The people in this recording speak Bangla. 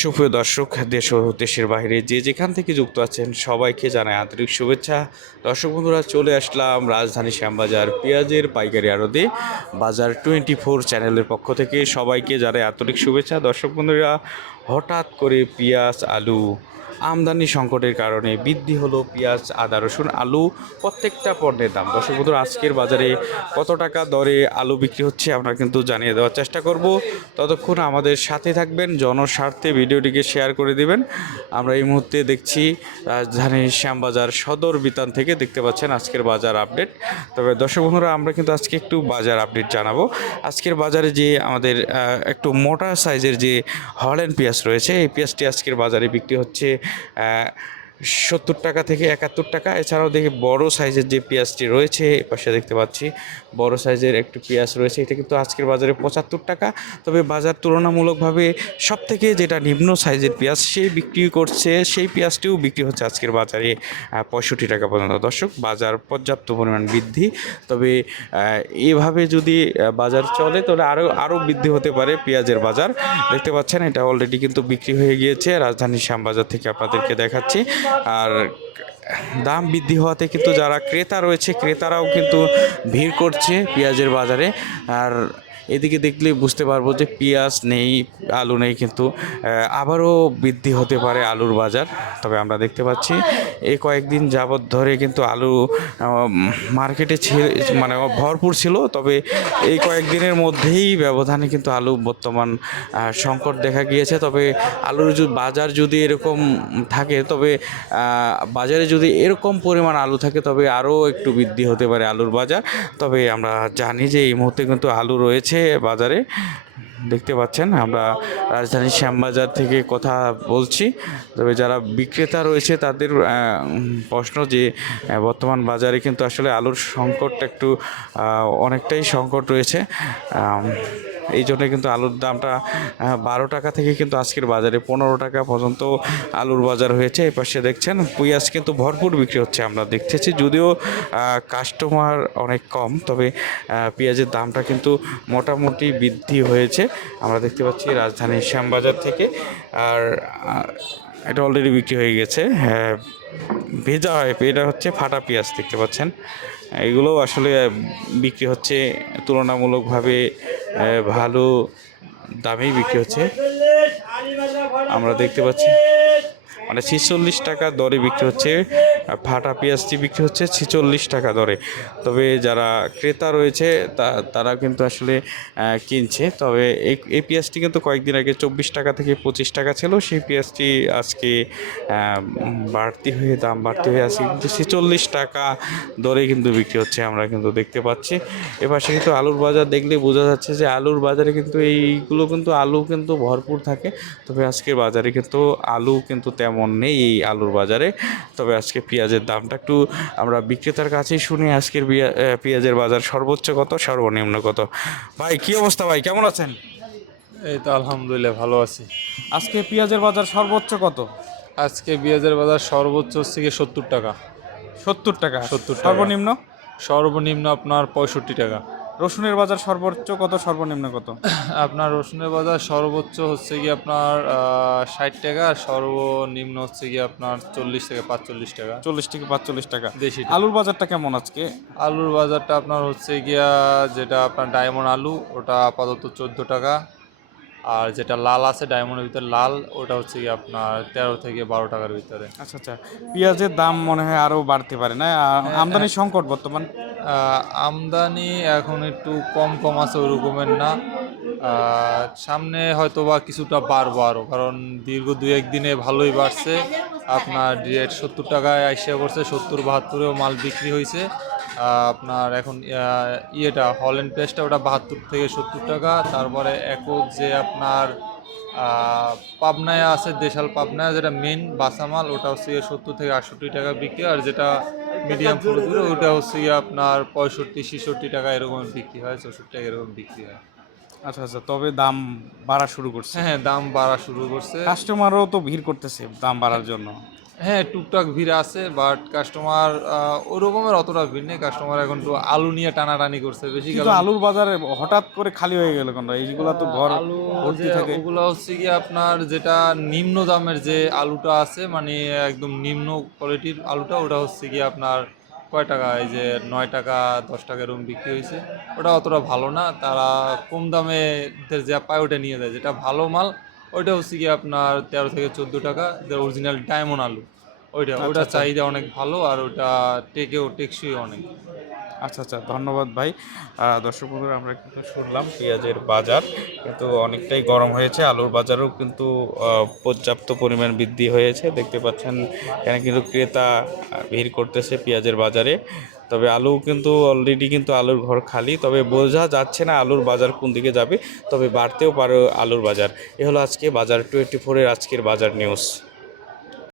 সুপ্রিয় দর্শক, দেশ ও দেশের বাইরে যে যেখান থেকে যুক্ত আছেন সবাইকে জানাই আন্তরিক শুভেচ্ছা। দর্শক বন্ধুরা, চলে আসলাম রাজধানী শ্যামবাজার পেঁয়াজের পাইকারি আড়তে বাজার 24 চ্যানেলের পক্ষ থেকে সবাইকে জানাই আন্তরিক শুভেচ্ছা। দর্শক বন্ধুরা, হঠাৎ করে পেঁয়াজ আলু আমদানি সংকটের কারণে বৃদ্ধি হলো পেঁয়াজ, আদা, রসুন, আলু প্রত্যেকটা পণ্যের দাম। দর্শক বন্ধুরা, আজকের বাজারে কত টাকা দরে আলু বিক্রি হচ্ছে আমরা কিন্তু জানিয়ে দেওয়ার চেষ্টা করব। ততক্ষণ আমাদের সাথে থাকবেন, জনস্বার্থে ভিডিওটিকে শেয়ার করে দিবেন। আমরা এই মুহূর্তে দেখছি রাজধানীর শ্যামবাজার সদর বিতান থেকে, দেখতে পাচ্ছেন আজকের বাজার আপডেট। তবে দর্শক বন্ধুরা, আমরা কিন্তু আজকে একটু বাজার আপডেট জানাবো। আজকের বাজারে যে আমাদের একটু মোটা সাইজের যে হল্যান্ড পেঁয়াজ রয়েছে, এই পেঁয়াজটি আজকের বাজারে বিক্রি হচ্ছে 70 টাকা থেকে 71 টাকা। এছাড়াও দেখি বড় সাইজের যে পেঁয়াজটি রয়েছে, এ পাশে দেখতে পাচ্ছি বড় সাইজের একটু পেঁয়াজ রয়েছে, এটা কিন্তু আজকের বাজারে 75 টাকা। তবে বাজার তুলনামূলকভাবে সব থেকে যেটা নিম্ন সাইজের পেঁয়াজ সেই বিক্রি করছে, সেই পেঁয়াজটিও বিক্রি হচ্ছে আজকের বাজারে 65 টাকা পর্যন্ত। দর্শক, বাজার পর্যাপ্ত পরিমাণ বৃদ্ধি। তবে এভাবে যদি বাজার চলে তাহলে আরও বৃদ্ধি হতে পারে পেঁয়াজের বাজার। দেখতে পাচ্ছেন এটা অলরেডি কিন্তু বিক্রি হয়ে গিয়েছে রাজধানীর শ্যামবাজার থেকে আপনাদেরকে দেখাচ্ছি। আর দাম বৃদ্ধি হওয়াতে কিন্তু যারা ক্রেতা রয়েছে, ক্রেতারাও কিন্তু ভিড় করছে পেঁয়াজের বাজারে। আর এদিকে দেখলে বুঝতে পারবো যে পেঁয়াজ নেই, আলু নেই, কিন্তু আবারও বৃদ্ধি হতে পারে আলুর বাজার। তবে আমরা দেখতে পাচ্ছি এই কয়েকদিন যাবৎ ধরে কিন্তু আলু মার্কেটে মানে ভরপুর ছিল। তবে এই কয়েকদিনের মধ্যেই ব্যবধানে কিন্তু আলু বর্তমান সংকট দেখা গিয়েছে। তবে আলুর বাজার যদি এরকম থাকে, তবে বাজারে যদি এরকম পরিমাণ আলু থাকে, তবে আরও একটু বৃদ্ধি হতে পারে আলুর বাজার। তবে আমরা জানি যে এই মুহূর্তে কিন্তু আলু রয়েছে বাজারে, দেখতে পাচ্ছেন। আমরা রাজধানীর শ্যামবাজার থেকে কথা বলছি। তবে যারা বিক্রেতা রয়েছে তাদের প্রশ্ন যে বর্তমান বাজারে কিন্তু আসলে আলুর সংকটটা একটু অনেকটাই সংকট রয়েছে। এই জন্য কিন্তু আলুর দামটা 12 টাকা থেকে কিন্তু আজকের বাজারে 15 টাকা পর্যন্ত আলুর বাজার হয়েছে। এই পাশে দেখছেন পেঁয়াজ কিন্তু ভরপুর বিক্রি হচ্ছে আমরা দেখতেছি, যদিও কাস্টমার অনেক কম। তবে পেঁয়াজের দামটা কিন্তু মোটামুটি বৃদ্ধি হয়েছে আমরা দেখতে পাচ্ছি রাজধানীর শ্যামবাজার থেকে। আর এটা অলরেডি বিক্রি হয়ে গেছে। ভেজা হয়, এটা হচ্ছে ফাটা পেঁয়াজ, দেখতে পাচ্ছেন। এগুলোও আসলে বিক্রি হচ্ছে তুলনামূলকভাবে ভালো দামেই বিক্রি হচ্ছে আমরা দেখতে পাচ্ছি। মানে 46 টাকা দরে বিক্রি হচ্ছে, ফাটা পেঁয়াজটি বিক্রি হচ্ছে 46 টাকা দরে। তবে যারা ক্রেতা রয়েছে তারা কিন্তু আসলে কিনছে। তবে এই পেঁয়াজটি কিন্তু কয়েকদিন আগে 24 টাকা থেকে 25 টাকা ছিল, সেই পেঁয়াজটি আজকে দাম বাড়তি হয়ে আছে, কিন্তু 46 টাকা দরে কিন্তু বিক্রি হচ্ছে আমরা কিন্তু দেখতে পাচ্ছি। এপাশে কিন্তু আলুর বাজার দেখলে বোঝা যাচ্ছে যে আলুর বাজারে কিন্তু এইগুলো কিন্তু আলু কিন্তু ভরপুর থাকে। তবে আজকের বাজারে কিন্তু আলু কিন্তু তেমন নেই এই আলুর বাজারে। তবে আজকে পেঁয়াজের দামটা একটু আমরা বিক্রেতার কাছেই শুনি, আজকের পেঁয়াজের বাজার সর্বোচ্চ কত, সর্বনিম্ন কত। ভাই, কি অবস্থা ভাই, কেমন আছেন? এই তো আলহামদুলিল্লাহ ভালো আছি। আজকে পেঁয়াজের বাজার সর্বোচ্চ কত? আজকে পেঁয়াজের বাজার সর্বোচ্চ হচ্ছে গিয়ে 70 টাকা। 70 টাকা। 70 টাকা। সর্বনিম্ন? সর্বনিম্ন আপনার 65 টাকা। রসুনের বাজার সর্বোচ্চ কত, সর্বনিম্ন কত? আপনার রসুনের বাজার সর্বোচ্চ হচ্ছে গিয়ে আপনার 60 টাকা, আর সর্বনিম্ন হচ্ছে গিয়ে আপনার 40 থেকে 45 টাকা। 40 থেকে 45 টাকা। দেশি আলুর বাজারটা কেমন আজকে? আলুর বাজারটা আপনার হচ্ছে গিয়া যেটা আপনার ডায়মন্ড আলু, ওটা আপাতত 14 টাকা। আর যেটা লাল আছে ডায়মন্ডের ভিতরে লাল, ওটা হচ্ছে কি আপনার 13 থেকে 12 টাকার ভিতরে। আচ্ছা আচ্ছা, পেঁয়াজের দাম মনে হয় আরও বাড়তে পারে না? আমদানি সংকট বর্তমান। আমদানি এখন একটু কম কম আছে, ওই রকমের না। সামনে হয়তো বা কিছুটা বাড়বো আরও, কারণ দীর্ঘ 2-1 দিনে ভালোই বাড়ছে। আপনার ডিরেক্ট 70 টাকায় আইসা করছে, 70-72-এও মাল বিক্রি হয়েছে। আপনার এখন ইয়েটা হল্যান্ড পেস্টটা ওটা 72 থেকে 70 টাকা। তারপরে একক যে আপনার পাবনায় আছে, দেশাল পাবনায় যেটা মেন বাসামাল, ওটা হচ্ছে 70 থেকে 68 টাকা বিক্রি। আর যেটা মিডিয়াম ফুলগুলো ওটা হচ্ছে আপনার 65-66 টাকা এরকম বিক্রি হয়, 64 টাকা এরকম বিক্রি হয়। আচ্ছা আচ্ছা, তবে দাম বাড়া শুরু করছে। হ্যাঁ হ্যাঁ, দাম বাড়া শুরু করছে। কাস্টমারও তো ভিড় করতেছে দাম বাড়ার জন্য। হ্যাঁ, টুকটাক ভিড় আছে, বাট কাস্টমার ওই রকমের অতটা ভিড় নেই। কাস্টমার এখন একটু আলু নিয়ে টানাটানি করছে বেশি, কিন্তু কারণ আলুর বাজারে হঠাৎ করে খালি হয়ে গেল কেন? এইগুলা তো ঘর আলু ভর্তি যে থাকে। ওগুলো হচ্ছে কি আপনার যেটা নিম্ন দামের যে আলুটা আছে, মানে একদম নিম্ন কোয়ালিটির আলুটা, ওটা হচ্ছে কি আপনার কয় টাকা, এই যে 9 টাকা 10 টাকা এরকম বিক্রি হয়েছে। ওটা অতটা ভালো না, তারা কম দামে যা পায় ওটা নিয়ে যায়। যেটা ভালো মাল ওইটা হচ্ছে কি আপনার 13 থেকে 14 টাকা, অরিজিনাল ডায়মন্ড আলু। ওইটা আচ্ছা ওটা আচ্ছা চাহিদা অনেক ভালো, আর ওটা টেকসই অনেক। আচ্ছা আচ্ছা, ধন্যবাদ ভাই। দর্শক বন্ধুরা, আমরা কিন্তু শুনলাম পেঁয়াজের বাজার কিন্তু অনেকটাই গরম হয়েছে, আলুর বাজারও কিন্তু পর্যাপ্ত পরিমাণ বৃদ্ধি হয়েছে। দেখতে পাচ্ছেন এখানে কিন্তু ক্রেতা ভিড় করতেছে পেঁয়াজের বাজারে। তবে আলু কিন্তু অলরেডি কিন্তু আলুর ঘর খালি, তবে বোঝা যাচ্ছে না আলুর বাজার কোন দিকে যাবে, তবে বাড়তেও পারে আলুর বাজার। এ হলো আজকে বাজার 24-এর আজকের বাজার নিউজ।